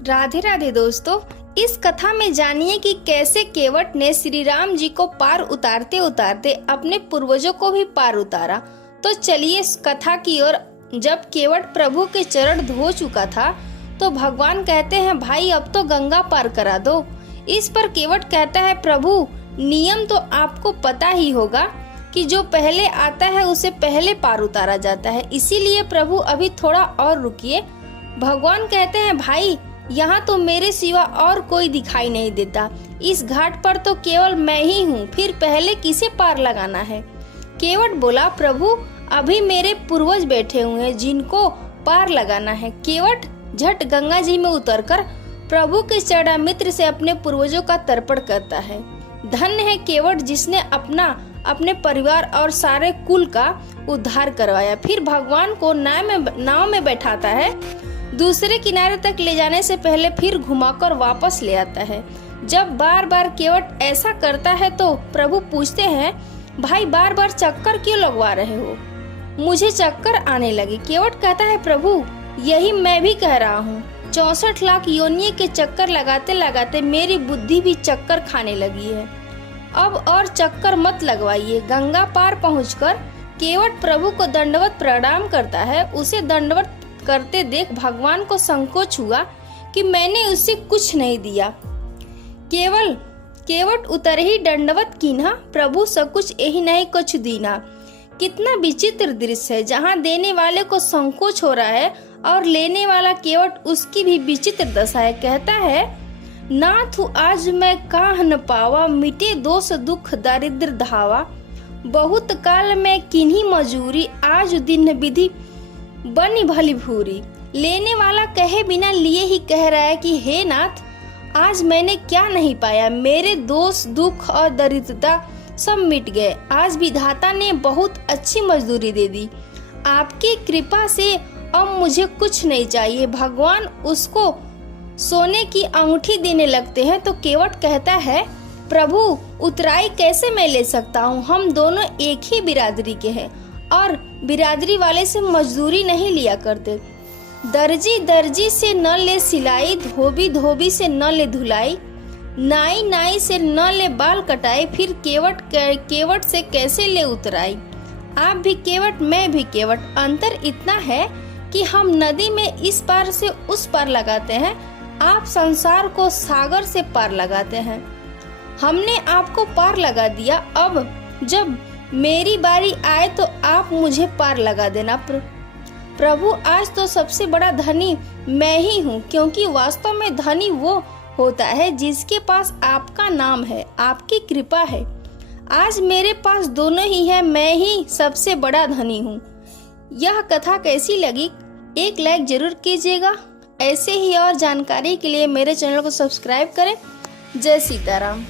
राधे राधे दोस्तों, इस कथा में जानिए कि कैसे केवट ने श्री राम जी को पार उतारते उतारते अपने पूर्वजों को भी पार उतारा। तो चलिए इस कथा की ओर। जब केवट प्रभु के चरण धो चुका था तो भगवान कहते हैं, भाई अब तो गंगा पार करा दो। इस पर केवट कहता है, प्रभु नियम तो आपको पता ही होगा कि जो पहले आता है उसे पहले पार उतारा जाता है, इसीलिए प्रभु अभी थोड़ा और रुकिए। भगवान कहते हैं, भाई यहाँ तो मेरे सिवा और कोई दिखाई नहीं देता, इस घाट पर तो केवल मैं ही हूँ, फिर पहले किसे पार लगाना है। केवट बोला, प्रभु अभी मेरे पूर्वज बैठे हुए हैं जिनको पार लगाना है। केवट झट गंगा जी में उतरकर प्रभु के चरणामृत से अपने पूर्वजों का तर्पण करता है। धन्य है केवट जिसने अपने परिवार और सारे कुल का उद्धार करवाया। फिर भगवान को नाव में बैठाता है, दूसरे किनारे तक ले जाने से पहले फिर घुमाकर वापस ले आता है। जब बार बार केवट ऐसा करता है तो प्रभु पूछते हैं, भाई बार बार चक्कर क्यों लगवा रहे हो? मुझे चक्कर आने लगे। केवट कहता है, प्रभु यही मैं भी कह रहा हूँ, 64 लाख योनियों के चक्कर लगाते लगाते मेरी बुद्धि भी चक्कर खाने लगी है, अब और चक्कर मत लगवाइए। गंगा पार पहुंचकर केवट प्रभु को दंडवत प्रणाम करता है। उसे दंडवत करते देख भगवान को संकोच हुआ कि मैंने उसे कुछ नहीं दिया। केवट उतर ही दंडवत कीन्हा, प्रभु सकुच यही नहीं कुछ दीना। कितना विचित्र दृश्य है, जहाँ देने वाले को संकोच हो रहा है और लेने वाला केवट उसकी भी विचित्र दशा है। कहता है, नाथ आज मैं काह न पावा, मिटे दोष दुख दारिद्र धावा। बहुत काल में किन्हीं मजूरी, आज दिन विधि बनी भली भूरी। लेने वाला कहे बिना लिए ही कह रहा है कि हे नाथ आज मैंने क्या नहीं पाया, मेरे दोष दुख और दरिद्रता सब मिट गए। आज विधाता ने बहुत अच्छी मजदूरी दे दी, आपकी कृपा से अब मुझे कुछ नहीं चाहिए। भगवान उसको सोने की अंगूठी देने लगते हैं तो केवट कहता है, प्रभु उतराई कैसे मैं ले सकता हूँ, हम दोनों एक ही बिरादरी के हैं और बिरादरी वाले से मजदूरी नहीं लिया करते। दर्जी से न ले सिलाई, धोबी से न ले धुलाई, नाई से न ले बाल कटाई, फिर केवट से कैसे ले उतराई। आप भी केवट मैं भी केवट, अंतर इतना है कि हम नदी में इस पार से उस पार लगाते हैं, आप संसार को सागर से पार लगाते हैं। हमने आपको पार लगा दिया, अब जब मेरी बारी आए तो आप मुझे पार लगा देना। प्रभु आज तो सबसे बड़ा धनी मैं ही हूँ, क्योंकि वास्तव में धनी वो होता है जिसके पास आपका नाम है, आपकी कृपा है। आज मेरे पास दोनों ही है, मैं ही सबसे बड़ा धनी हूँ। यह कथा कैसी लगी एक लाइक जरूर कीजिएगा। ऐसे ही और जानकारी के लिए मेरे चैनल को सब्सक्राइब करें। जय सीताराम।